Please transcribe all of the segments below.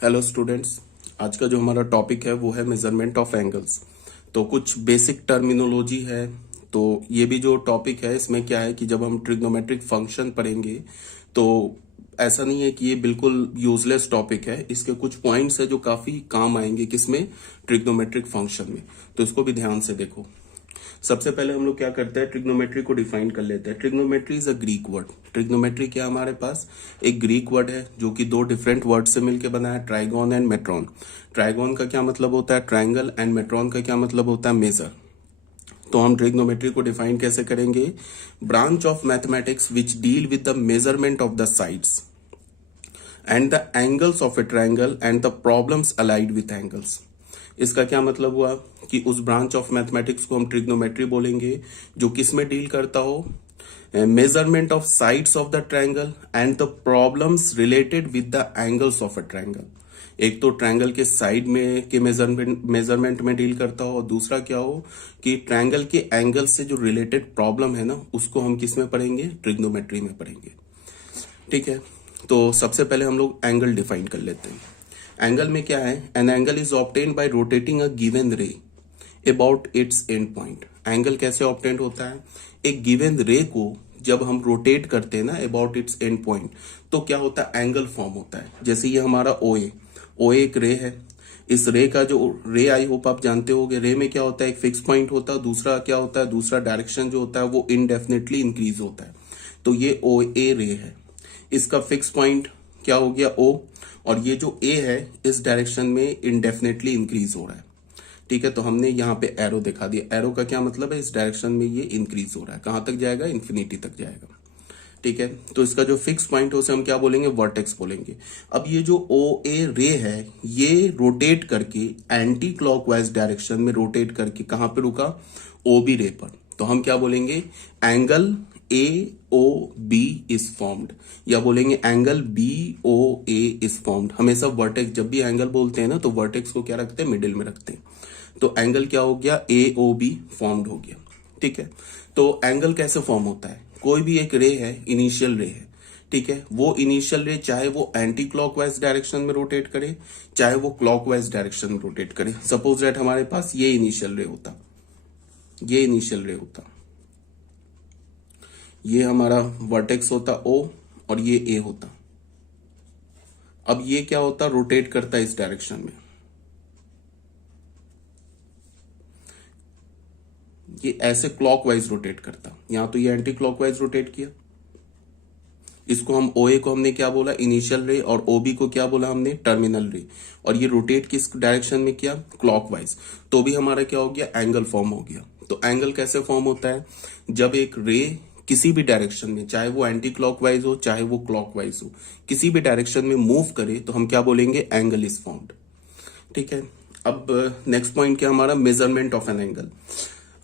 Hello students. आज का जो हमारा टॉपिक है वो है मेजरमेंट ऑफ एंगल्स। तो कुछ बेसिक टर्मिनोलॉजी है। तो ये भी जो टॉपिक है इसमें क्या है कि जब हम ट्रिग्नोमेट्रिक फंक्शन पढ़ेंगे तो ऐसा नहीं है कि ये बिल्कुल यूजलेस टॉपिक है। इसके कुछ पॉइंट्स है जो काफी काम आएंगे किसमें, ट्रिग्नोमेट्रिक फंक्शन में। तो इसको भी ध्यान से देखो। सबसे पहले हम लोग क्या करते हैं, ट्रिग्नोमेट्री को डिफाइन कर लेते हैं। Trigonometry is a Greek word. Trigonometry क्या हमारे पास एक ग्रीक वर्ड है जो कि दो डिफरेंट वर्ड से मिलकर बना है, ट्राइगोन एंड मेट्रॉन। ट्राइगोन का क्या मतलब होता है, ट्राइंगल, एंड मेट्रॉन का क्या मतलब होता है, मेजर। तो हम ट्रिग्नोमेट्री को डिफाइन कैसे करेंगे, branch of mathematics which deal with the measurement of the sides and the angles of A triangle and the problems allied with angles. इसका क्या मतलब हुआ कि उस ब्रांच ऑफ मैथमेटिक्स को हम ट्रिग्नोमेट्री बोलेंगे जो किस में डील करता हो, measurement of sides of the triangle and the problems related with the angles of a triangle. एक तो ट्रायंगल के साइड में के मेजरमेंट में डील करता हो, और दूसरा क्या हो कि ट्रायंगल के एंगल से जो रिलेटेड प्रॉब्लम है ना उसको हम किस में पढ़ेंगे, ट्रिग्नोमेट्री में पढ़ेंगे। ठीक है, तो सबसे पहले हम लोग एंगल डिफाइन कर लेते हैं। एंगल में क्या है, an angle is obtained by rotating a given ray about its end point. Angle कैसे ऑब्टेन्ड होता है, एक गिवन रे को जब हम रोटेट करते हैं ना अबाउट इट्स एंड पॉइंट तो क्या होता है, एंगल फॉर्म होता है। जैसे ये हमारा ओ ए एक रे है। इस रे का जो रे, आई होप आप जानते होंगे, रे में क्या होता है, एक फिक्स पॉइंट होता है, दूसरा क्या होता है, दूसरा डायरेक्शन जो होता है वो इनडेफिनेटली इंक्रीज होता है। तो ये ओ ए रे है, इसका फिक्स पॉइंट क्या हो गया ओ, और ये जो ए है इस डायरेक्शन में इनडेफिनेटली इंक्रीज हो रहा है। ठीक है, तो हमने यहाँ पे एरो दिखा दिया। एरो का क्या मतलब है, इस डायरेक्शन में ये इंक्रीज हो रहा है। कहां तक जाएगा, इन्फिनिटी तक जाएगा। ठीक है, तो इसका जो फिक्स पॉइंट है उसे हम क्या बोलेंगे, वर्टेक्स बोलेंगे। अब ये जो ओ ए रे है ये रोटेट करके एंटी क्लॉकवाइज डायरेक्शन में रोटेट करके कहां पे रुका, ओ बी रे पर। तो हम क्या बोलेंगे, angle A O B is formed, या बोलेंगे angle B O A is formed. हमेशा वर्टेक्स, जब भी एंगल बोलते हैं ना तो वर्टेक्स को क्या रखते हैं, मिडिल में रखते हैं। तो एंगल क्या हो गया, ए ओ बी फॉर्म्ड हो गया। ठीक है, तो एंगल कैसे फॉर्म होता है, कोई भी एक रे है, इनिशियल रे है। ठीक है, वो इनिशियल रे चाहे वो एंटी क्लॉकवाइज डायरेक्शन में रोटेट करे चाहे वो क्लॉकवाइज डायरेक्शन में रोटेट करे। सपोज दैट हमारे पास ये इनिशियल रे होता, ये इनिशियल रे होता, ये हमारा वर्टेक्स होता ओ, और ये ए होता। अब ये क्या होता, रोटेट करता इस डायरेक्शन में, ये ऐसे क्लॉकवाइज रोटेट करता। यहां तो ये एंटी क्लॉकवाइज रोटेट किया। इसको हम ओ ए को हमने क्या बोला, इनिशियल रे, और ओ बी को क्या बोला हमने, टर्मिनल रे। और ये रोटेट किस डायरेक्शन में किया, क्लॉकवाइज। तो भी हमारा क्या हो गया, एंगल फॉर्म हो गया। तो एंगल कैसे फॉर्म होता है, जब एक रे किसी भी डायरेक्शन में, चाहे वो एंटी क्लॉकवाइज हो चाहे वो क्लॉकवाइज हो, किसी भी डायरेक्शन में मूव करे तो हम क्या बोलेंगे, एंगल इज फॉर्म्ड। ठीक है, अब नेक्स्ट पॉइंट क्या हमारा, मेजरमेंट ऑफ एन एंगल।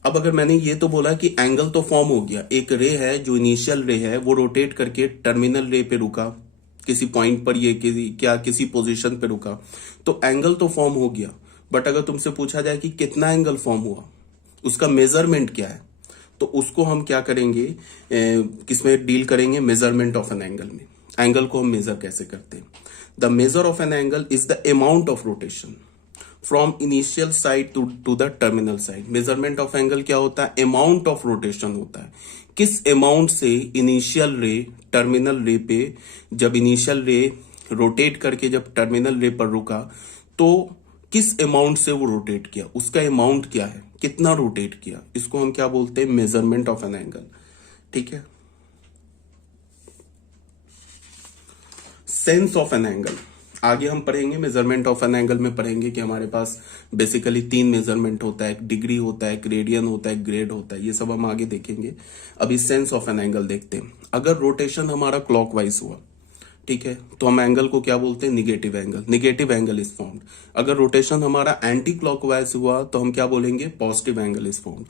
अब अगर मैंने ये तो बोला कि एंगल तो फॉर्म हो गया, एक रे है जो इनिशियल रे है वो रोटेट करके टर्मिनल रे पे रुका, किसी पॉइंट पर ये किसी पोजीशन पे रुका, तो एंगल तो फॉर्म हो गया। बट अगर तुमसे पूछा जाए कि कितना एंगल फॉर्म हुआ, उसका मेजरमेंट क्या है, तो उसको हम क्या करेंगे, किसमें डील करेंगे, मेजरमेंट ऑफ एन एंगल में। एंगल को हम मेजर कैसे करते हैं, the measure of an angle is the amount of rotation from initial side to the terminal side. Measurement of angle क्या होता है, अमाउंट ऑफ रोटेशन होता है। किस अमाउंट से इनिशियल रे टर्मिनल रे पे, जब इनिशियल रे रोटेट करके जब टर्मिनल रे पर रुका तो किस अमाउंट से वो रोटेट किया, उसका अमाउंट क्या है, कितना रोटेट किया, इसको हम क्या बोलते हैं, मेजरमेंट ऑफ एन एंगल। ठीक है, सेंस ऑफ एन एंगल आगे हम पढ़ेंगे। मेजरमेंट ऑफ एन एंगल में पढ़ेंगे कि हमारे पास बेसिकली 3 मेजरमेंट होता है, एक डिग्री होता है, एक रेडियन होता है, एक ग्रेड होता है। ये सब हम आगे देखेंगे। अभी सेंस ऑफ एन एंगल देखते हैं। अगर रोटेशन हमारा क्लॉकवाइज हुआ, ठीक है, तो हम एंगल को क्या बोलते हैं, negative angle. Negative angle is formed. अगर रोटेशन हमारा एंटी क्लॉकवाइज हुआ तो हम क्या बोलेंगे, पॉजिटिव एंगल इज फॉर्म्ड।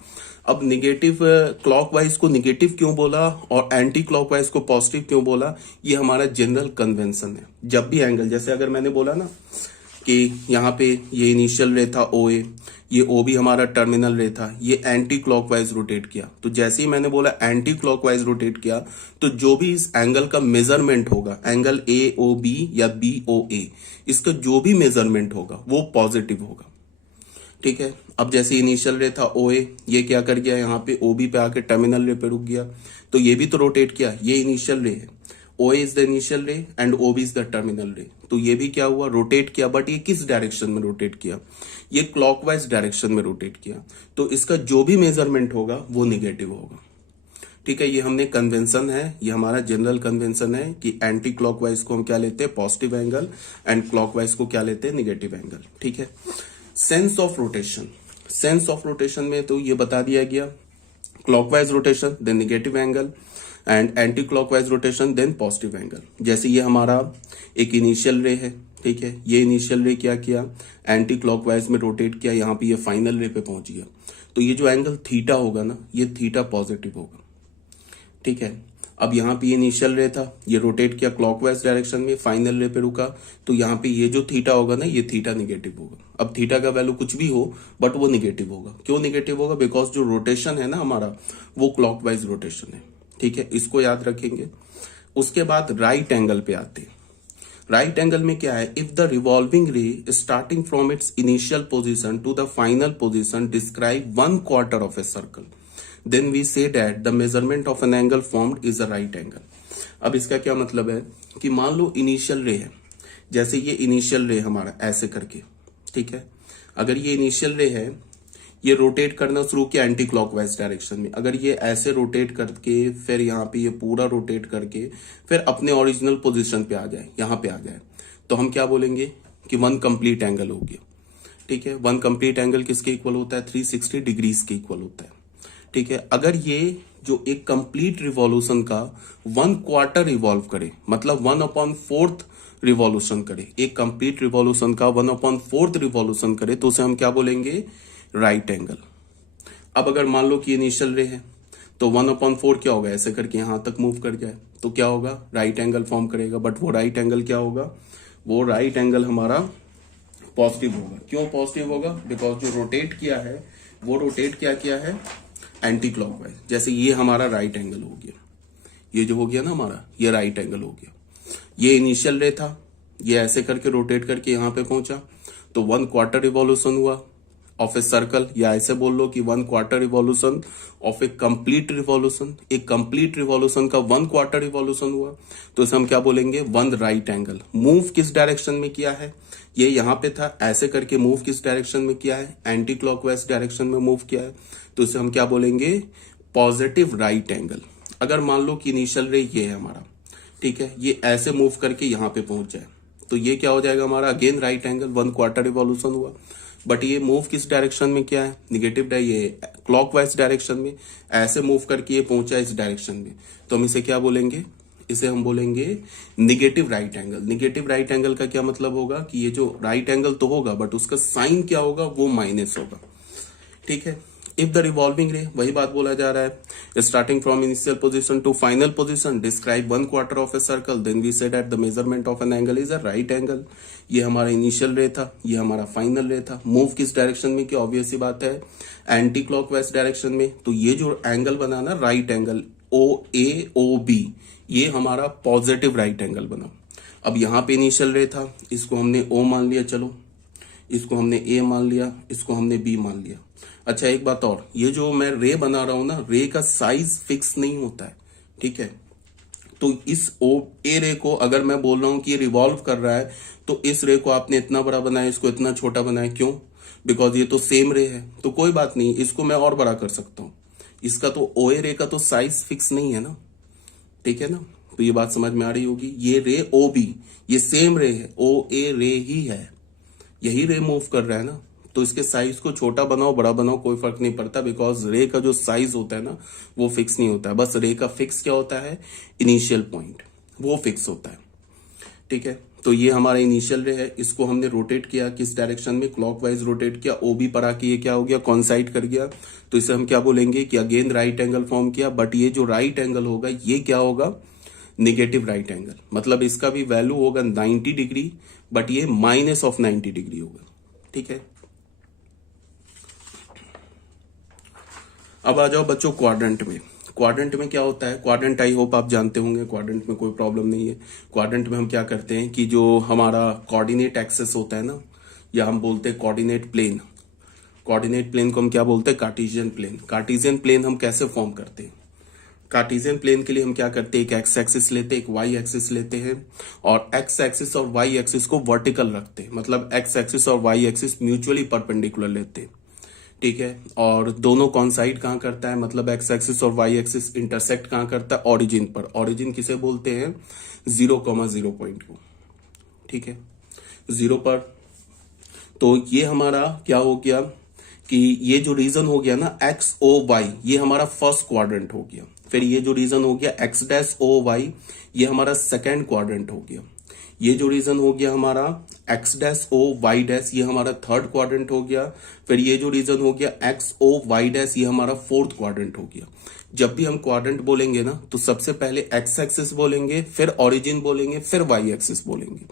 अब निगेटिव क्लॉकवाइज को निगेटिव क्यों बोला और एंटी क्लॉकवाइज को पॉजिटिव क्यों बोला, ये हमारा जनरल कन्वेंशन है। जब भी एंगल, जैसे अगर मैंने बोला ना कि यहाँ पे ये इनिशियल रे था ओ ए, ये ओ भी हमारा टर्मिनल रे था, ये एंटी क्लॉकवाइज रोटेट किया। तो जैसे ही मैंने बोला एंटी क्लॉकवाइज रोटेट किया, तो जो भी इस एंगल का मेजरमेंट होगा, एंगल ए ओ बी या बी ओ ए, इसका जो भी मेजरमेंट होगा वो पॉजिटिव होगा। ठीक है, अब जैसे इनिशियल रे था ओ ए, ये क्या कर गया, यहाँ पे ओ बी पे आके टर्मिनल रे पे रुक गया, तो ये भी तो रोटेट किया, ये इनिशियल रे है, O is the initial ray and O B is the terminal ray, तो ये भी क्या हुआ, रोटेट किया। बट ये किस डायरेक्शन में रोटेट किया, ये क्लॉकवाइज डायरेक्शन में रोटेट किया, तो इसका जो भी मेजरमेंट होगा वो निगेटिव होगा। ठीक है, ये हमने कन्वेंशन है, ये हमारा जनरल कन्वेंशन है कि एंटी क्लॉकवाइज को हम क्या लेते हैं, पॉजिटिव एंगल, एंड क्लॉकवाइज को क्या लेते हैं, निगेटिव एंगल। ठीक है, sense of rotation, sense of rotation में तो ये बता दिया गया, clockwise rotation then negative angle, and anti clockwise rotation then positive angle. जैसे ये हमारा एक इनिशियल रे है, ठीक है, ये इनिशियल रे क्या किया, एंटी क्लॉकवाइज में रोटेट किया, यहाँ पे ये फाइनल रे पे पहुंच गया, तो ये जो एंगल थीटा होगा ना, ये थीटा पॉजिटिव होगा। ठीक है, अब यहाँ पे ये इनिशियल रे था, ये रोटेट किया क्लॉकवाइज डायरेक्शन में, फाइनल रे पे रुका, तो यहाँ पे ये जो थीटा होगा ना, ये थीटा निगेटिव होगा। अब थीटा का वैल्यू कुछ भी हो बट वो निगेटिव होगा। क्यों निगेटिव होगा, बिकॉज जो रोटेशन है ना हमारा, वो क्लॉकवाइज रोटेशन है। ठीक है, इसको याद रखेंगे। उसके बाद राइट एंगल पे आते हैं। राइट एंगल में क्या है, if the revolving ray starting from its initial position to the final position describe 1/4 of a circle, then we say that the measurement of an angle formed is a right angle। अब इसका क्या मतलब है कि मान लो initial ray है, जैसे ये इनिशियल रे हमारा ऐसे करके, ठीक है, अगर ये इनिशियल रे है, ये रोटेट करना शुरू किया एंटी क्लॉकवाइज डायरेक्शन में, अगर ये ऐसे रोटेट करके फिर यहाँ पे ये पूरा रोटेट करके फिर अपने ओरिजिनल पोजीशन पे आ जाए, यहाँ पे आ जाए, तो हम क्या बोलेंगे कि वन कंप्लीट एंगल हो गया। ठीक है, वन कंप्लीट एंगल किसके इक्वल होता है, 360 डिग्रीज के इक्वल होता है। ठीक है, अगर ये जो एक कंप्लीट रिवॉल्यूशन का 1/4 रिवॉल्व करे, मतलब 1/4 रिवॉल्यूशन करे, एक कंप्लीट रिवॉल्यूशन का 1/4 रिवॉल्यूशन करे, तो उसे हम क्या बोलेंगे, राइट एंगल। अब अगर मान लो कि इनिशियल रे है, तो 1/4 क्या होगा, ऐसे करके यहां तक मूव कर जाए, तो क्या होगा, राइट एंगल फॉर्म करेगा। बट वो राइट एंगल क्या होगा, वो राइट एंगल हमारा पॉजिटिव होगा। क्यों पॉजिटिव होगा, बिकॉज जो रोटेट किया है वो रोटेट क्या किया है, एंटी क्लॉकवाइज। जैसे ये हमारा राइट एंगल हो गया, ये जो हो गया ना हमारा, ये राइट एंगल हो गया। ये इनिशियल रे था, ये ऐसे करके रोटेट करके यहां पे पहुंचा, तो 1/4 रिवॉल्यूशन हुआ ऑफ ए सर्कल, या ऐसे बोल लो कि 1/4 revolution of A complete revolution. एक कंप्लीट रिवॉल्यूशन का 1/4 रिवॉल्यूशन हुआ, तो इसे हम क्या बोलेंगे, वन राइट एंगल। मूव किस डायरेक्शन में किया है, ये यहां पे था, ऐसे करके मूव किस डायरेक्शन में किया है, एंटी क्लॉकवाइज डायरेक्शन में मूव किया है, तो इसे हम क्या बोलेंगे, पॉजिटिव राइट एंगल। अगर मान लो कि इनिशियल रे ये है हमारा, ठीक है, ये ऐसे मूव करके यहां पे पहुंच जाए, तो ये क्या हो जाएगा हमारा, अगेन राइट एंगल, 1/4 रिवॉल्यूशन हुआ। बट ये मूव किस डायरेक्शन में किया है, निगेटिव, ये क्लॉकवाइज डायरेक्शन में, ऐसे मूव करके ये पहुंचा इस डायरेक्शन में, तो हम इसे क्या बोलेंगे, इसे हम बोलेंगे negative right angle. Negative right angle का क्या मतलब होगा कि ये जो राइट एंगल तो होगा बट उसका साइन क्या होगा, वो माइनस होगा। ठीक है, इफ द रिवॉल्विंग रे, वही बात बोला जा रहा है, starting from initial position to final position describe 1/4 of a circle, then we said that the measurement of an angle is a right angle. ये हमारा इनिशियल रे था, ये हमारा फाइनल रे था। मूव किस डायरेक्शन में किया, ऑब्वियस सी बात है, एंटी क्लॉकवाइज डायरेक्शन में, तो ये जो एंगल बना ना राइट एंगल, ओ ए ओ बी, ये हमारा पॉजिटिव राइट एंगल बना। अब यहाँ पे इनिशियल रे था, इसको हमने ओ मान लिया, चलो इसको हमने ए मान लिया, इसको हमने बी मान लिया। अच्छा एक बात और, ये जो मैं रे बना रहा हूं ना, रे का साइज फिक्स नहीं होता है। ठीक है, तो इस ओ ए रे को अगर मैं बोल रहा हूं कि ये रिवॉल्व कर रहा है, तो इस रे को आपने इतना बड़ा बनाया, इसको इतना छोटा बनाया, क्यों, बिकॉज ये तो सेम रे है, तो कोई बात नहीं, इसको मैं और बड़ा कर सकता हूं। इसका तो ओ ए रे का तो साइज फिक्स नहीं है ना, ठीक है ना, तो ये बात समझ में आ रही होगी। ये रे ओ बी, ये सेम रे है, ओ ए रे ही है, यही रे मूव कर रहा है ना, तो इसके साइज को छोटा बनाओ बड़ा बनाओ कोई फर्क नहीं पड़ता, बिकॉज रे का जो साइज होता है ना, वो फिक्स नहीं होता है। बस रे का फिक्स क्या होता है, इनिशियल पॉइंट, वो फिक्स होता है। ठीक है, तो ये हमारा इनिशियल रे है, इसको हमने रोटेट किया किस डायरेक्शन में, क्लॉकवाइज रोटेट किया, ओबी पर आके ये क्या हो गया, कॉन्साइड कर गया, तो इसे हम क्या बोलेंगे कि अगेन राइट एंगल फॉर्म किया। बट ये जो राइट एंगल होगा ये क्या होगा, निगेटिव राइट एंगल, मतलब इसका भी वैल्यू होगा 90 डिग्री, बट ये माइनस ऑफ 90 डिग्री होगा। ठीक है, अब आ जाओ बच्चों क्वाड्रेंट में। क्वाड्रेंट में क्या होता है? क्वाड्रेंट आई होप आप जानते होंगे, क्वाड्रेंट में कोई प्रॉब्लम नहीं है। क्वाड्रेंट में हम क्या करते हैं कि जो हमारा कोऑर्डिनेट एक्सेस होता है ना, या हम बोलते हैं कोऑर्डिनेट प्लेन, कोऑर्डिनेट प्लेन को हम क्या बोलते हैं? Cartesian plane. कार्टेशियन प्लेन हम कैसे फॉर्म करते हैं? कार्टेशियन प्लेन के लिए हम क्या करते हैं? एक एक्स एक्सिस लेते हैं, एक वाई एक्सिस लेते हैं, और एक्स एक्सिस और वाई एक्सिस को वर्टिकल रखते हैं, मतलब एक्स एक्सिस और वाई एक्सिस म्यूचुअली परपेंडिकुलर लेते हैं। ठीक है, और दोनों कॉन्साइड कहाँ करता है? मतलब एक्स एक्सिस और वाई एक्सिस इंटरसेक्ट कहाँ करता है? ओरिजिन पर। ओरिजिन किसे बोलते हैं? 0,0 पॉइंट को। ठीक है, 0 पर। तो ये हमारा क्या हो गया कि ये जो रीजन हो गया ना एक्स ओ वाई, ये हमारा फर्स्ट क्वाड्रेंट हो गया। फिर ये जो रीजन हो गया एक्स डैश ओ वाई, ये हमारा सेकेंड क्वाड्रेंट हो गया। ये जो रीजन हो गया हमारा X dash O Y dash, ये हमारा थर्ड क्वाड्रेंट हो गया। फिर ये जो रीजन हो गया एक्स ओ वाई डैश, ये हमारा फोर्थ क्वाड्रेंट हो गया। जब भी हम क्वाड्रेंट बोलेंगे ना, तो सबसे पहले एक्स एक्सिस बोलेंगे, फिर ओरिजिन बोलेंगे, फिर वाई एक्सिस बोलेंगे।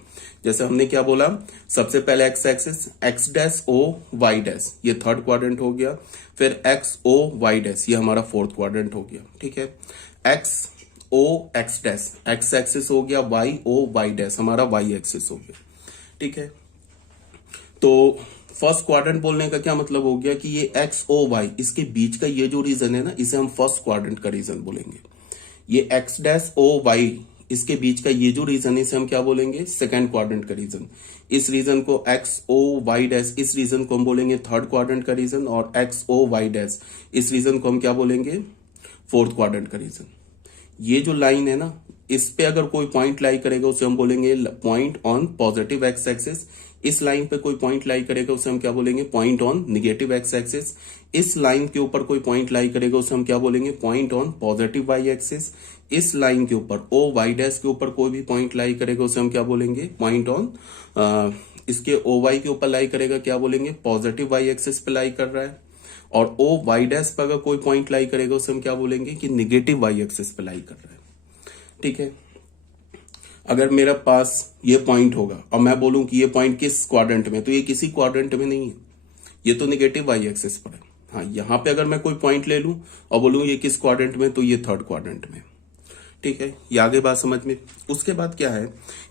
जैसे हमने क्या बोला, सबसे पहले X axis X dash O Y dash, ये थर्ड क्वाड्रेंट हो गया। फिर एक्स ओ वाई डैश, ये हमारा फोर्थ क्वाड्रेंट हो गया। ठीक है, एक्स ओ एक्स डैश, एक्स एक्सिस हो गया, वाई ओ वाई डैश हमारा वाई एक्सिस हो गया। ठीक है, तो फर्स्ट क्वाड्रेंट बोलने का क्या मतलब हो गया कि ये एक्स ओ वाई, इसके बीच का ये जो रीजन है ना, इसे हम फर्स्ट क्वाड्रेंट का रीजन बोलेंगे। ये एक्स डैश ओ वाई, इसके बीच का ये जो रीजन है, इसे हम क्या बोलेंगे? सेकंड क्वाड्रेंट का रीजन। इस रीजन को एक्स ओ वाई डैश, इस रीजन को हम बोलेंगे थर्ड क्वाड्रेंट का रीजन, और एक्स ओ वाई डैश, इस रीजन को हम क्या बोलेंगे? फोर्थ क्वाड्रेंट का रीजन। ये जो लाइन है ना, इस पे अगर कोई पॉइंट लाई करेगा उसे हम बोलेंगे point on positive x axis. इस लाइन पे कोई पॉइंट लाई करेगा उसे हम क्या बोलेंगे? Point on negative x axis. इस लाइन के ऊपर कोई पॉइंट लाई करेगा उसे हम क्या बोलेंगे? Point on positive Y axis. इस लाइन के ऊपर ओ वाई डैश के ऊपर कोई भी पॉइंट लाई करेगा उसे हम क्या बोलेंगे? पॉइंट ऑन इसके ओ वाई के ऊपर लाई करेगा, क्या बोलेंगे? पॉजिटिव वाई एक्सिस पे लाई कर रहा है। और ओ वाई डैश पर अगर कोई पॉइंट लाई करेगा उसे हम क्या बोलेंगे? कि निगेटिव वाई एक्सिस पे लाई कर रहा है। ठीक है, अगर मेरे पास ये पॉइंट होगा और मैं बोलूं कि ये पॉइंट किस क्वाड्रेंट में, तो ये किसी क्वाड्रेंट में नहीं है, ये तो निगेटिव वाई एक्सिस पर है। हाँ, यहां पे अगर मैं कोई पॉइंट ले लूं और बोलूं ये किस क्वाड्रेंट में, तो ये थर्ड क्वाड्रेंट में। ठीक है, ये आगे बात समझ में। उसके बाद क्या है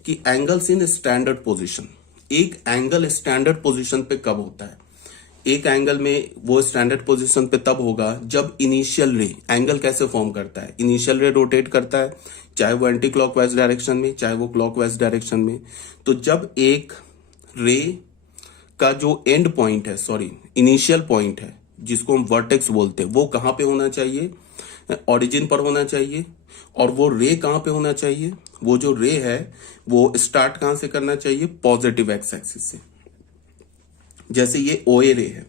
कि एंगल्स इन स्टैंडर्ड पोजिशन। एक एंगल स्टैंडर्ड पोजिशन पे कब होता है? एक एंगल में वो स्टैंडर्ड पोजीशन पे तब होगा जब इनिशियल रे, एंगल कैसे फॉर्म करता है? इनिशियल रे रोटेट करता है, चाहे वो एंटी क्लॉकवाइज डायरेक्शन में, चाहे वो क्लॉकवाइज डायरेक्शन में। तो जब एक रे का जो एंड पॉइंट है, सॉरी इनिशियल पॉइंट है, जिसको हम वर्टेक्स बोलते हैं, वो कहां पे होना चाहिए? ओरिजिन पर होना चाहिए। और वो रे कहां पे होना चाहिए? वो जो रे है वो स्टार्ट कहां से करना चाहिए? पॉजिटिव एक्स एक्सिस से। जैसे ये ओए रे है,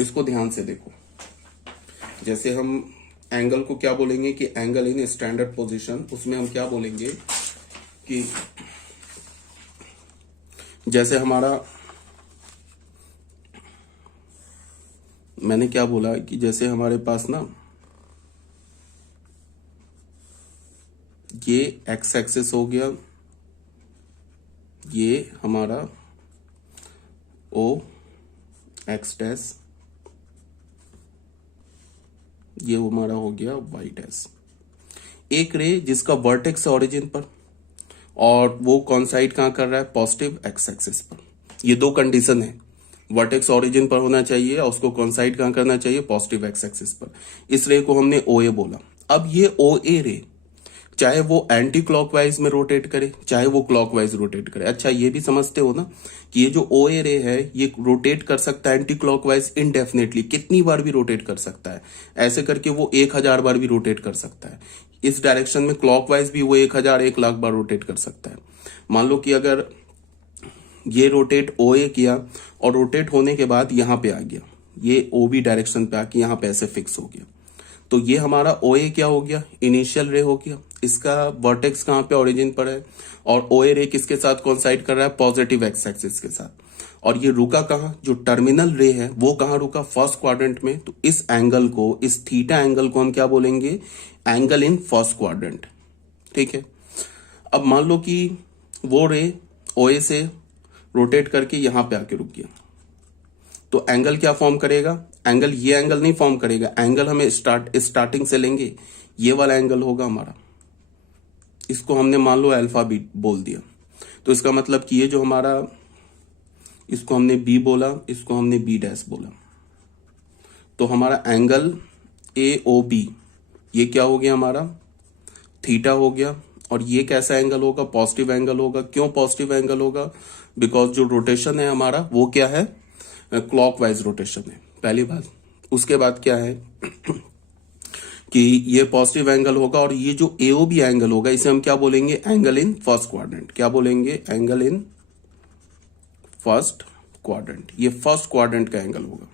इसको ध्यान से देखो। जैसे हम एंगल को क्या बोलेंगे कि एंगल इन स्टैंडर्ड पोजीशन, उसमें हम क्या बोलेंगे कि जैसे हमारा, मैंने क्या बोला कि जैसे हमारे पास ना ये एक्स एक्सिस हो गया, ये हमारा ओ एक्स डैश, ये हमारा हो गया वाई डैश। एक रे जिसका वर्टेक्स है ओरिजिन पर, और वो कॉन्साइड कहां कर रहा है? पॉजिटिव एक्स एक्सिस पर। ये दो कंडीशन है, वर्टेक्स ओरिजिन पर होना चाहिए और उसको कॉन्साइड कहां करना चाहिए? पॉजिटिव एक्स एक्सिस पर। इस रे को हमने ओ ए बोला। अब ये ओ ए रे चाहे वो एंटी क्लॉकवाइज में रोटेट करे, चाहे वो क्लॉकवाइज रोटेट करे। अच्छा, ये भी समझते हो ना कि ये जो ओ ए रे है ये रोटेट कर सकता है एंटी क्लॉकवाइज इनडेफिनेटली, कितनी बार भी रोटेट कर सकता है। ऐसे करके वो 1000 बार भी रोटेट कर सकता है। इस डायरेक्शन में क्लॉकवाइज भी वो 1000 1 लाख बार रोटेट कर सकता है। मान लो कि अगर ये रोटेट ओ ए किया और रोटेट होने के बाद यहां पे आ गया, ये ओ बी डायरेक्शन पे आके यहां पे ऐसे फिक्स हो गया, तो ये हमारा ओ ए क्या हो गया? इनिशियल रे हो गया। इसका वर्टेक्स कहां पे? ओरिजिन पर है। और ओ ए रे किसके साथ कोइंसाइड कर रहा है? पॉजिटिव एक्स एक्सिस के साथ। और ये रुका कहां? जो टर्मिनल रे है वो कहां रुका? फर्स्ट क्वाड्रेंट में। तो इस एंगल को, इस थीटा एंगल को हम क्या बोलेंगे? Angle in first quadrant. ठीक है, अब मान लो कि वो रे OA से रोटेट करके यहां पे आके रुक गया, तो एंगल क्या फॉर्म करेगा? एंगल ये एंगल नहीं फॉर्म करेगा, एंगल हमें स्टार्टिंग से लेंगे, ये वाला एंगल होगा हमारा। इसको हमने मान लो अल्फा बी बोल दिया, तो इसका मतलब कि ये जो हमारा, इसको हमने बी बोला, इसको हमने बी डैश बोला, तो हमारा एंगल AOB ये क्या हो गया हमारा? थीटा हो गया। और ये कैसा एंगल होगा? पॉजिटिव एंगल होगा। क्यों पॉजिटिव एंगल होगा? बिकॉज जो रोटेशन है हमारा वो क्या है? क्लॉकवाइज रोटेशन है, पहली बात। उसके बाद क्या है कि ये पॉजिटिव एंगल होगा, और ये जो AOB एंगल होगा इसे हम क्या बोलेंगे? Angle in first quadrant. क्या बोलेंगे? Angle in first quadrant. ये फर्स्ट क्वाड्रेंट का एंगल होगा।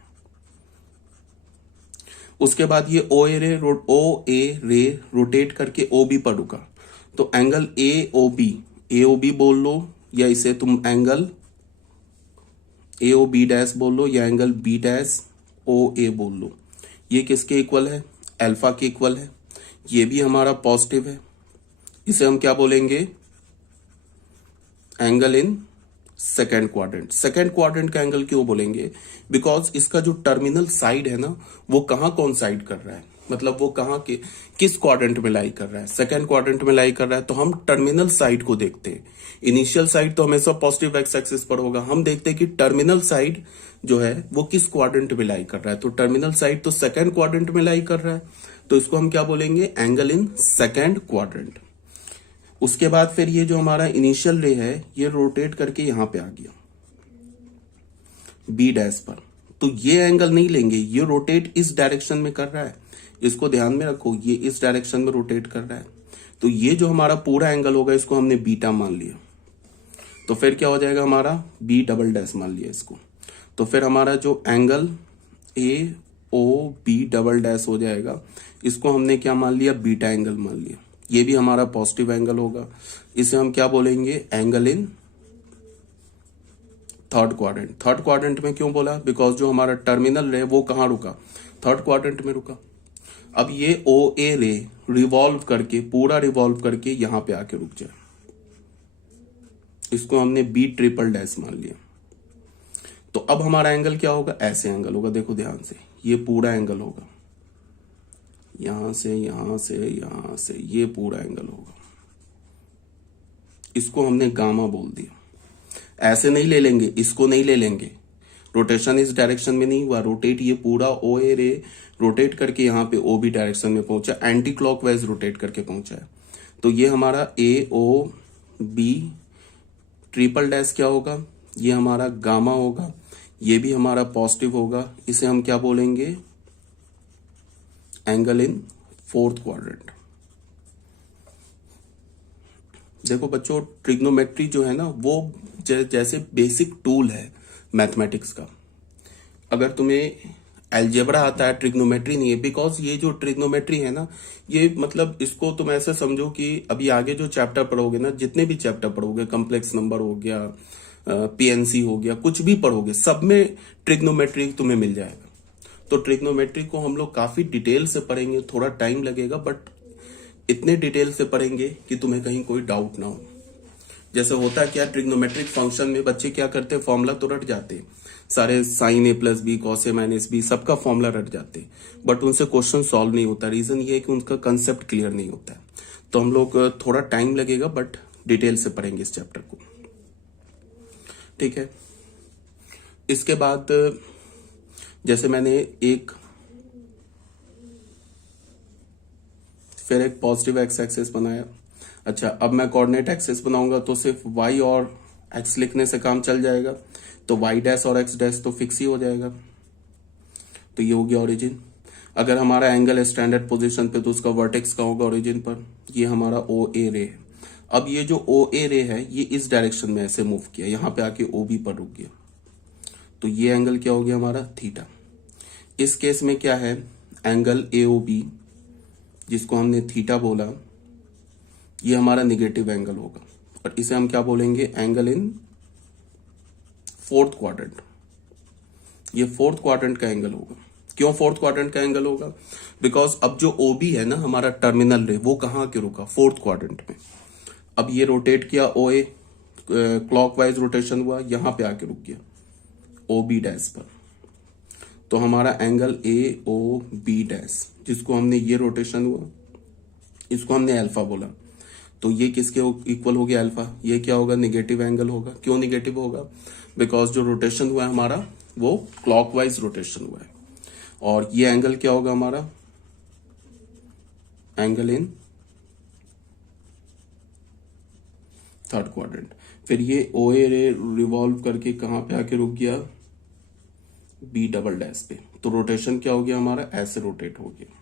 उसके बाद ये OA रे रोटेट करके OB पर रुका, तो एंगल AOB बोल लो, या इसे तुम एंगल AOB डैश बोल लो, या एंगल B डैश OA बोल लो। ये किसके इक्वल है? अल्फा के इक्वल है। ये भी हमारा पॉजिटिव है, इसे हम क्या बोलेंगे? Angle in second quadrant. Second quadrant का एंगल क्यों बोलेंगे? बिकॉज इसका जो टर्मिनल साइड है ना, वो कहां कॉन्साइड कर रहा है, मतलब वो कहां के किस क्वाड्रेंट में लाई कर रहा है? सेकेंड क्वाड्रेंट में लाई कर रहा है। तो हम टर्मिनल साइड को देखते हैं। इनिशियल साइड तो हमेशा पॉजिटिव एक्स एक्सिस पर होगा, हम देखते हैं कि टर्मिनल साइड जो है वो किस क्वाड्रेंट में लाई कर रहा है। तो टर्मिनल साइड तो सेकेंड क्वाड्रेंट में लाई कर रहा है, तो इसको हम क्या बोलेंगे? Angle in second quadrant. उसके बाद फिर ये जो हमारा इनिशियल रे है ये रोटेट करके यहां पे आ गया B डैश पर, तो ये एंगल नहीं लेंगे, ये रोटेट इस डायरेक्शन में कर रहा है, इसको ध्यान में रखो, ये इस डायरेक्शन में रोटेट कर रहा है। तो ये जो हमारा पूरा एंगल होगा इसको हमने बीटा मान लिया, तो फिर क्या हो जाएगा हमारा? B डबल डैश मान लिया इसको, तो फिर हमारा जो एंगल AOB डबल डैश हो जाएगा, इसको हमने क्या मान लिया? बीटा एंगल मान लिया। ये भी हमारा पॉजिटिव एंगल होगा, इसे हम क्या बोलेंगे? Angle in third quadrant. Third quadrant में क्यों बोला? बिकॉज जो हमारा टर्मिनल रे वो कहां रुका? थर्ड क्वाड्रेंट में रुका। अब ये OA रे रिवॉल्व करके, पूरा रिवॉल्व करके यहां पे आके रुक जाए, इसको हमने B ट्रिपल डैश मान लिया। तो अब हमारा एंगल क्या होगा? ऐसे एंगल होगा, देखो ध्यान से, ये पूरा एंगल होगा, यहां से यहां से यहां से, ये पूरा एंगल होगा। इसको हमने गामा बोल दिया। ऐसे नहीं ले लेंगे, इसको नहीं ले लेंगे, रोटेशन इस डायरेक्शन में नहीं हुआ, रोटेट ये पूरा OA रे रोटेट करके यहां पे OB डायरेक्शन में पहुंचा, एंटी क्लॉकवाइज रोटेट करके पहुंचा है। तो ये हमारा AOB ट्रिपल डैश क्या होगा? ये हमारा गामा होगा, ये भी हमारा पॉजिटिव होगा, इसे हम क्या बोलेंगे? Angle in fourth quadrant. देखो बच्चों, ट्रिग्नोमेट्री जो है ना वो जैसे बेसिक टूल है मैथमेटिक्स का। अगर तुम्हें अलजेब्रा आता है, ट्रिग्नोमेट्री नहीं है, बिकॉज ये जो ट्रिग्नोमेट्री है ना, ये मतलब इसको तुम ऐसे समझो कि अभी आगे जो चैप्टर पढ़ोगे ना, जितने भी चैप्टर पढ़ोगे, कॉम्प्लेक्स नंबर हो गया, PNC हो गया, कुछ भी पढ़ोगे, सब में ट्रिग्नोमेट्री तुम्हें मिल जाएगा। तो ट्रिग्नोमेट्री को हम लोग काफी डिटेल से पढ़ेंगे, थोड़ा टाइम लगेगा, बट इतने डिटेल से पढ़ेंगे कि तुम्हें कहीं कोई डाउट ना हो। जैसे होता है क्या, ट्रिग्नोमेट्रिक फंक्शन में बच्चे क्या करते हैं? फॉर्मूला तो रट जाते हैं सारे, sine A plus B cos A minus B सबका फॉर्मूला रट जाते हैं, बट उनसे क्वेश्चन सॉल्व नहीं होता। रीजन ये है कि उनका कंसेप्ट क्लियर नहीं होता है। तो हम लोग थोड़ा टाइम लगेगा, बट डिटेल से पढ़ेंगे इस चैप्टर को, ठीक है। इसके बाद जैसे मैंने फिर एक पॉजिटिव एक्स एक्सिस बनाया। अच्छा, अब मैं कोऑर्डिनेट एक्सिस बनाऊंगा तो सिर्फ y और x लिखने से काम चल जाएगा, तो y डैश और x डैश तो फिक्स ही हो जाएगा। तो ये हो गया ओरिजिन। अगर हमारा एंगल है स्टैंडर्ड पोजीशन पे तो उसका वर्टेक्स का होगा ओरिजिन पर। ये हमारा OA रे है। अब ये जो OA रे है ये इस डायरेक्शन में ऐसे मूव किया, यहां पे आके OB पर रुक गया, तो ये एंगल क्या हो गया हमारा? थीटा। इस केस में क्या है? एंगल AOB जिसको हमने थीटा बोला, ये हमारा निगेटिव एंगल होगा, और इसे हम क्या बोलेंगे? Angle in fourth quadrant. ये फोर्थ क्वाड्रेंट का एंगल होगा। क्यों फोर्थ क्वाड्रेंट का एंगल होगा? बिकॉज अब जो OB है ना हमारा टर्मिनल रे, वो कहां के रुका? फोर्थ क्वाड्रेंट में। अब ये रोटेट किया ओ ए, क्लॉकवाइज रोटेशन हुआ, यहां पे आके रुक गया ओ बी डैश पर। तो हमारा angle A O B dash, जिसको हमने ये रोटेशन हुआ, इसको हमने अल्फा बोला, तो ये किसके इक्वल हो गया अल्फा। ये क्या होगा, निगेटिव एंगल होगा। क्यों निगेटिव होगा, बिकॉज जो रोटेशन हुआ है हमारा वो क्लॉकवाइज रोटेशन हुआ है। और ये एंगल क्या होगा हमारा, एंगल इन थर्ड क्वाड्रेंट। फिर ये ओ ए रे रिवॉल्व करके कहां पे आके रुक गया, बी डबल डैश पे। तो रोटेशन क्या हो गया हमारा, ऐसे रोटेट हो गया,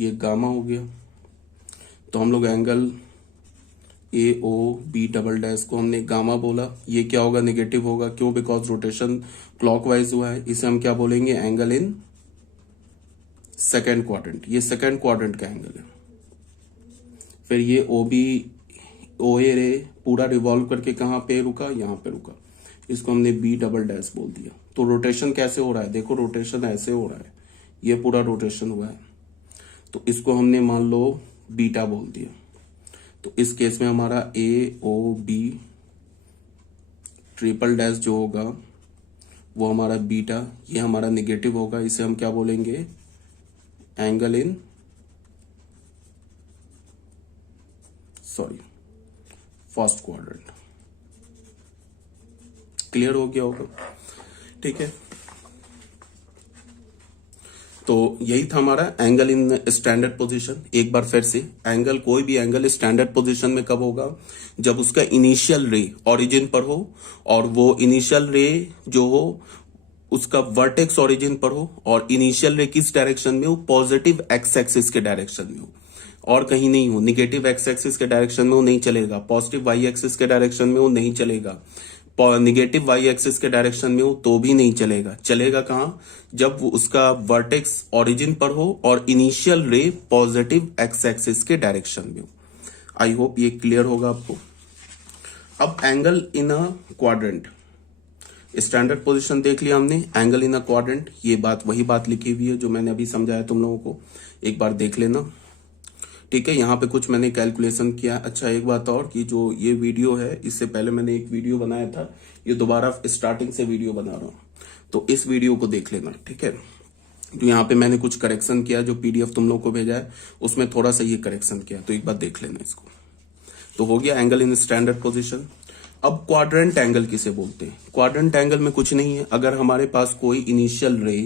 ये गामा हो गया। तो हम लोग angle A O B double dash को हमने गामा बोला। ये क्या होगा, नेगेटिव होगा। क्यों, बिकॉज रोटेशन क्लॉकवाइज हुआ है। इसे हम क्या बोलेंगे, एंगल इन सेकेंड क्वाड्रेंट। ये सेकेंड क्वाड्रेंट का एंगल है। फिर ये ओ बी ओ ए रे पूरा रिवॉल्व करके कहां पे रुका, यहां पे रुका, इसको हमने बी डबल डैश बोल दिया। तो रोटेशन कैसे हो रहा है, देखो रोटेशन ऐसे हो रहा है, ये पूरा रोटेशन हुआ है, तो इसको हमने मान लो बीटा बोल दिया। तो इस केस में हमारा ए ओ बी ट्रिपल डैश जो होगा वो हमारा बीटा, ये हमारा निगेटिव होगा। इसे हम क्या बोलेंगे, angle in first quadrant. Clear हो गया होगा, ठीक है। तो यही था हमारा एंगल इन स्टैंडर्ड पोजीशन। एक बार फिर से, एंगल, कोई भी एंगल स्टैंडर्ड पोजीशन में कब होगा, जब उसका इनिशियल रे ओरिजिन पर हो, और वो इनिशियल रे जो हो उसका वर्टेक्स ओरिजिन पर हो, और इनिशियल रे किस डायरेक्शन में हो, पॉजिटिव एक्स एक्सिस के डायरेक्शन में हो, और कहीं नहीं हो। निगेटिव एक्स एक्सिस के डायरेक्शन में वो नहीं चलेगा, पॉजिटिव वाई एक्सिस के डायरेक्शन में वो नहीं चलेगा, निगेटिव वाई एक्सिस के डायरेक्शन में हो तो भी नहीं चलेगा। चलेगा कहां, जब वो उसका वर्टेक्स ओरिजिन पर हो और इनिशियल रे पॉजिटिव एक्स एक्सिस के डायरेक्शन में हो। आई होप ये क्लियर होगा आपको। अब angle in a quadrant, standard position देख लिया हमने, एंगल इन अ क्वाड्रेंट, ये बात वही बात लिखी हुई है जो मैंने अभी समझाया तुम लोगों को, एक बार देख लेना, ठीक है। यहाँ पे कुछ मैंने कैलकुलेशन किया। अच्छा, एक बात और कि जो ये वीडियो है, इससे पहले मैंने एक वीडियो बनाया था, ये दोबारा स्टार्टिंग से वीडियो बना रहा हूँ, तो इस वीडियो को देख लेना, ठीक है। तो यहाँ पे मैंने कुछ करेक्शन किया, जो पीडीएफ तुम लोग को भेजा है उसमें थोड़ा सा ये करेक्शन किया, तो एक बार देख लेना इसको। तो हो गया एंगल इन स्टैंडर्ड पोजिशन। अब क्वाड्रेंट एंगल किसे बोलते हैं, क्वाड्रेंट एंगल में कुछ नहीं है, अगर हमारे पास कोई इनिशियल रे,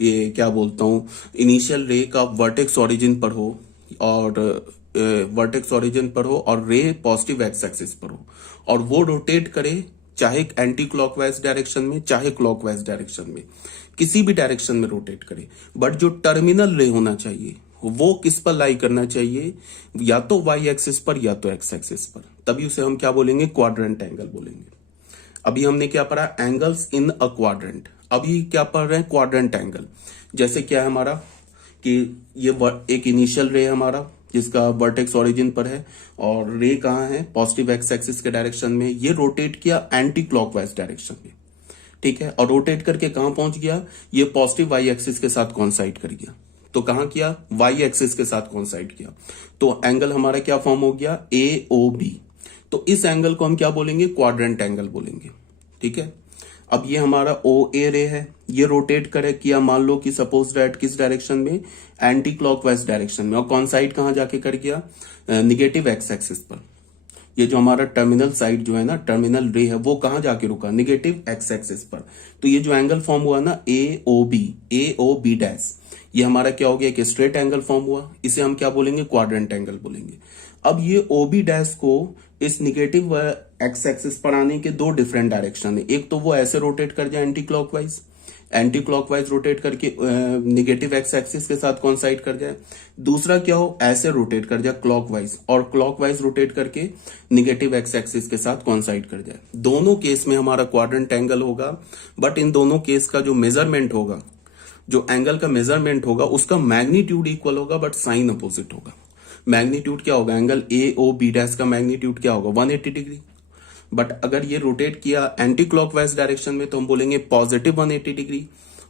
ये क्या बोलता हूँ, इनिशियल रे का वर्टेक्स ओरिजिन पर हो, और वर्टेक्स ओरिजिन पर हो, और रे पॉजिटिव एक्स एक्सिस पर हो, और वो रोटेट करे चाहे एंटी क्लॉकवाइज डायरेक्शन में चाहे क्लॉकवाइज डायरेक्शन में, किसी भी डायरेक्शन में रोटेट करे, बट जो टर्मिनल रे होना चाहिए वो किस पर लाई करना चाहिए, या तो वाई एक्सिस पर या तो एक्स एक्सिस पर, तभी उसे हम क्या बोलेंगे, क्वाड्रेंट एंगल बोलेंगे। अभी हमने क्या पढ़ा, एंगल्स इन अ क्वाड्रेंट। अभी क्या पढ़ रहे हैं, क्वाड्रेंट एंगल। जैसे क्या है हमारा कि ये एक इनिशियल रे है हमारा जिसका वर्टेक्स ओरिजिन पर है, और रे कहाँ है, पॉजिटिव एक्स एक्सिस के डायरेक्शन में, ये रोटेट किया एंटी क्लॉकवाइज डायरेक्शन में, ठीक है, और रोटेट करके कहां पहुंच गया, ये पॉजिटिव वाई एक्सिस के साथ कॉन्साइड कर गया। तो कहां किया, वाई एक्सिस के साथ कॉन्साइड किया, तो एंगल हमारा क्या फॉर्म हो गया, ए ओ बी। तो इस एंगल को हम क्या बोलेंगे, क्वाड्रेंट एंगल बोलेंगे, ठीक है। अब ये हमारा ओ ए रे है, ये रोटेट करे किया, मान लो कि सपोज दैट किस डायरेक्शन में, एंटी क्लॉकवाइज डायरेक्शन में, और कॉन्साइड कहां जाके कर गया, निगेटिव एक्स एक्सिस पर। ये जो हमारा टर्मिनल साइड जो है ना, टर्मिनल रे है, वो कहां जाके रुका, निगेटिव एक्स एक्सिस पर। तो ये जो एंगल फॉर्म हुआ ना, ए ओ बी डैश, ये हमारा क्या हो गया, एक स्ट्रेट एंगल फॉर्म हुआ, इसे हम क्या बोलेंगे, क्वाड्रेंट एंगल बोलेंगे। अब ये ओ बी डैश को इस निगेटिव एक्स एक्सिस पर आने के दो डिफरेंट डायरेक्शन है, एक तो वो ऐसे रोटेट कर जाए एंटी क्लॉकवाइज रोटेट करके निगेटिव एक्स एक्सिस के साथ कॉन्साइड कर जाए, दूसरा क्या हो, ऐसे रोटेट कर जाए क्लॉकवाइज, और क्लॉकवाइज रोटेट करके निगेटिव एक्स एक्सिस के साथ कॉन्साइड कर जाए। दोनों केस में हमारा क्वाड्रेंट एंगल होगा, बट इन दोनों केस का जो मेजरमेंट होगा, जो एंगल का मेजरमेंट होगा, उसका मैग्नीट्यूड इक्वल होगा, बट साइन अपोजिट होगा। मैग्नीट्यूड क्या होगा, angle A O B dash का मैग्नीट्यूड क्या होगा, 180 डिग्री। बट अगर ये रोटेट किया एंटी क्लॉकवाइज डायरेक्शन में, तो हम बोलेंगे पॉजिटिव 180 डिग्री,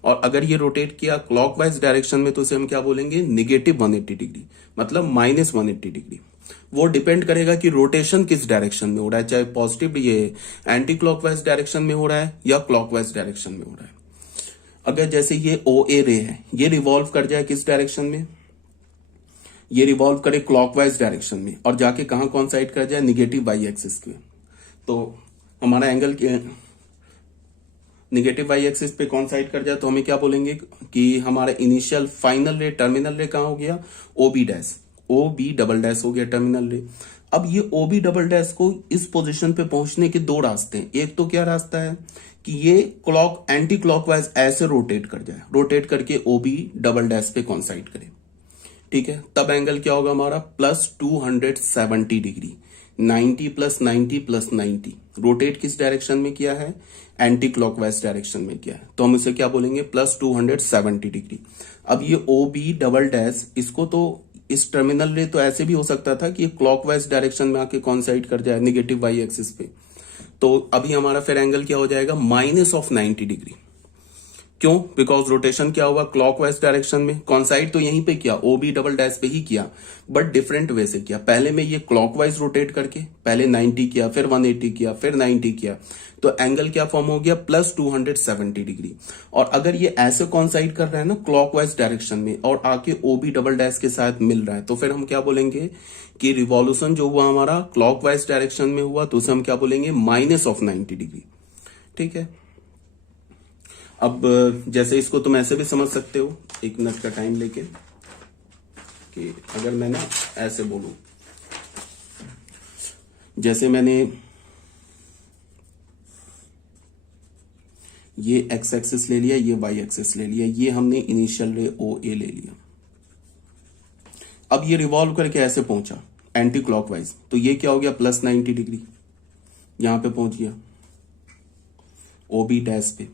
और अगर ये रोटेट किया क्लॉकवाइज डायरेक्शन में तो इसे हम क्या बोलेंगे, नेगेटिव 180 डिग्री, मतलब माइनस 180 डिग्री। वो डिपेंड करेगा कि रोटेशन किस डायरेक्शन में हो रहा है, चाहे पॉजिटिव ये एंटी क्लॉकवाइज डायरेक्शन में हो रहा है या क्लॉकवाइज डायरेक्शन में हो रहा है। अगर जैसे ये ओ ए रे है, ये रिवॉल्व कर जाए किस डायरेक्शन में, ये रिवॉल्व करे क्लॉकवाइज डायरेक्शन में और जाके कहां कॉन्साइड कर जाए, निगेटिव वाई एक्सिस पे, तो हमारा एंगल निगेटिव वाई एक्सिस पे कॉन्साइड कर जाए तो हमें क्या बोलेंगे कि हमारा इनिशियल फाइनल रे टर्मिनल रे कहां हो गया, O B dash, O B double dash हो गया टर्मिनल रे। अब ये ओ बी डबल डैश को इस पोजीशन पे पहुंचने के दो रास्ते हैं। एक तो क्या रास्ता है कि ये क्लॉक एंटी क्लॉकवाइज ऐसे रोटेट कर जाए, रोटेट करके ओ बी डबल डैश पे कॉन्साइड करे, ठीक है। तब एंगल क्या होगा हमारा, plus 270 degree, 90 plus 90 plus 90। Rotate किस डायरेक्शन में किया है, एंटी क्लॉकवाइज डायरेक्शन में किया है, तो हम इसे क्या बोलेंगे, प्लस 270 डिग्री। अब ये ओ बी डबल डैश, इसको तो इस टर्मिनल रे तो ऐसे भी हो सकता था कि क्लॉकवाइज डायरेक्शन में आके कॉन्साइड कर जाए निगेटिव वाई एक्सिस पे, तो अभी हमारा फिर एंगल क्या हो जाएगा, माइनस ऑफ 90 डिग्री। क्यों, बिकॉज रोटेशन क्या हुआ, क्लॉकवाइज डायरेक्शन में, कॉन्साइड तो यहीं पे किया, ओ बी डबल डैश पे ही किया, बट डिफरेंट वे से किया। पहले में ये क्लॉकवाइज रोटेट करके पहले 90 किया, फिर 180 किया, फिर 90 किया, तो एंगल क्या फॉर्म हो गया, प्लस 270 डिग्री। और अगर ये ऐसे कॉन्साइड कर रहा है ना क्लॉकवाइज डायरेक्शन में और आके ओ बी डबल डैश के साथ मिल रहा है, तो फिर हम क्या बोलेंगे कि रिवॉल्यूशन जो हुआ हमारा क्लॉकवाइज डायरेक्शन में हुआ, तो उसे हम क्या बोलेंगे, माइनस ऑफ 90 डिग्री, ठीक है। अब जैसे इसको तुम ऐसे भी समझ सकते हो, एक मिनट का टाइम लेके, कि अगर मैं ना ऐसे बोलूं, जैसे मैंने ये एक्स एक्सिस ले लिया, ये वाई एक्सिस ले लिया, ये हमने इनिशियल रे ओ ए ले लिया। अब ये रिवॉल्व करके ऐसे पहुंचा एंटी क्लॉकवाइज, तो ये क्या हो गया, प्लस 90 डिग्री, यहां पे पहुंच गया ओ बी डैश पे।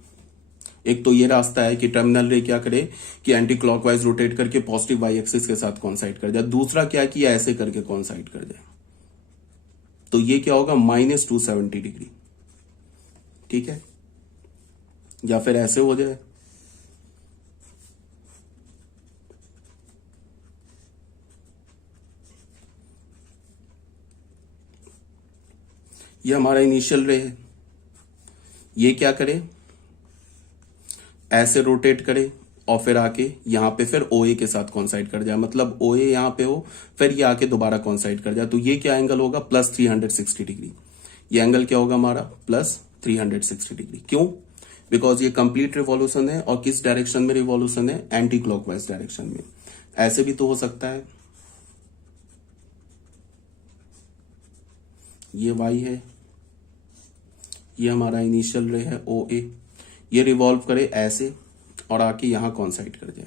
एक तो ये रास्ता है कि टर्मिनल रे क्या करे कि एंटी क्लॉकवाइज रोटेट करके पॉजिटिव वाई एक्सिस के साथ कॉन्साइड कर जाए। दूसरा क्या किया, ऐसे करके कॉन्साइड कर जाए, तो ये क्या होगा, माइनस 270 डिग्री, ठीक है। या फिर ऐसे हो जाए, ये हमारा इनिशियल रे है, ये क्या करे, ऐसे रोटेट करे और फिर आके यहां पे फिर ओ ए के साथ कॉन्साइड कर जाए, मतलब ओ ए यहां पे हो, फिर ये आके दोबारा कॉन्साइड कर जाए, तो ये क्या एंगल होगा, प्लस 360 डिग्री। ये एंगल क्या होगा हमारा, प्लस 360 डिग्री। क्यों, बिकॉज ये कंप्लीट रिवॉल्यूशन है, और किस डायरेक्शन में रिवॉल्यूशन है, एंटी क्लॉकवाइज डायरेक्शन में। ऐसे भी तो हो सकता है, ये वाई है, ये हमारा इनिशियल रे है ओ ए, ये रिवॉल्व करे ऐसे और आके यहां कॉन्साइड कर जाए,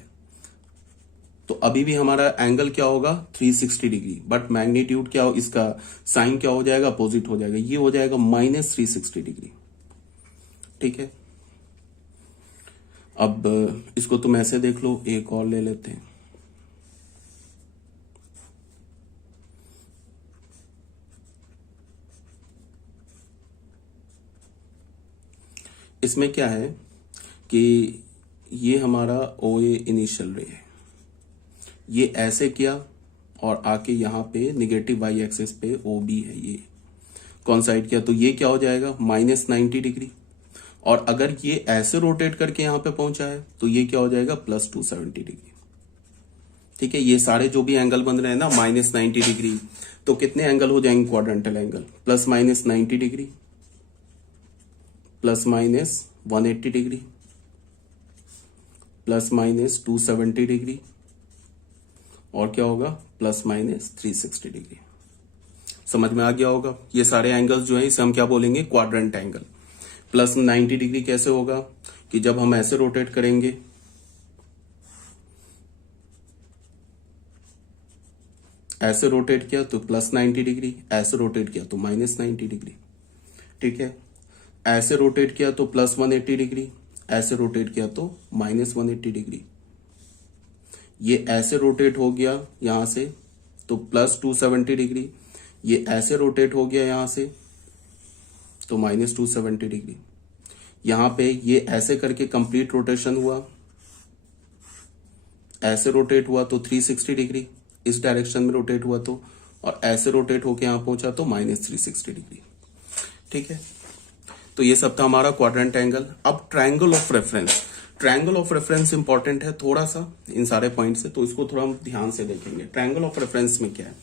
तो अभी भी हमारा एंगल क्या होगा, 360 डिग्री, बट मैग्नीट्यूड क्या हो, इसका साइन क्या हो जाएगा, अपोजिट हो जाएगा, ये हो जाएगा माइनस 360 डिग्री, ठीक है। अब इसको तुम ऐसे देख लो, एक और ले लेते हैं। इसमें क्या है कि ये हमारा ओ ए इनिशियल रे है, ये ऐसे किया और आके यहाँ पे निगेटिव वाई एक्सिस पे ओ बी है, ये कॉन्साइड किया, तो ये क्या हो जाएगा, माइनस 90 डिग्री। और अगर ये ऐसे रोटेट करके यहाँ पे पहुंचा है तो ये क्या हो जाएगा, प्लस 270 डिग्री, ठीक है। ये सारे जो भी एंगल बन रहे हैं ना माइनस 90 डिग्री, तो कितने एंगल हो जाएंगे, quadrantal angle, plus minus 90 degree, plus minus 180 degree, plus minus 270 degree, और क्या होगा, प्लस माइनस 360 डिग्री। समझ में आ गया होगा, ये सारे एंगल्स जो है इसे हम क्या बोलेंगे, क्वाड्रेंट एंगल। प्लस 90 डिग्री कैसे होगा, कि जब हम ऐसे रोटेट करेंगे, ऐसे रोटेट किया तो प्लस 90 डिग्री, ऐसे रोटेट किया तो माइनस 90 डिग्री, ठीक है। ऐसे रोटेट किया तो प्लस 180 डिग्री, ऐसे रोटेट किया तो माइनस 180 डिग्री। ये ऐसे रोटेट हो गया यहां से तो प्लस 270 डिग्री, ये ऐसे रोटेट हो गया यहां से तो माइनस 270 डिग्री। यहां पे ये ऐसे करके कंप्लीट रोटेशन हुआ, ऐसे रोटेट हुआ तो 360 डिग्री, इस डायरेक्शन में रोटेट हुआ तो, और ऐसे रोटेट होके यहां पहुंचा तो -360 डिग्री। ठीक है, तो ये सब था हमारा क्वाड्रेंट एंगल। अब triangle of reference, triangle of reference important है थोड़ा सा इन सारे पॉइंट से, तो इसको थोड़ा हम ध्यान से देखेंगे। ट्रायंगल ऑफ रेफरेंस में क्या है,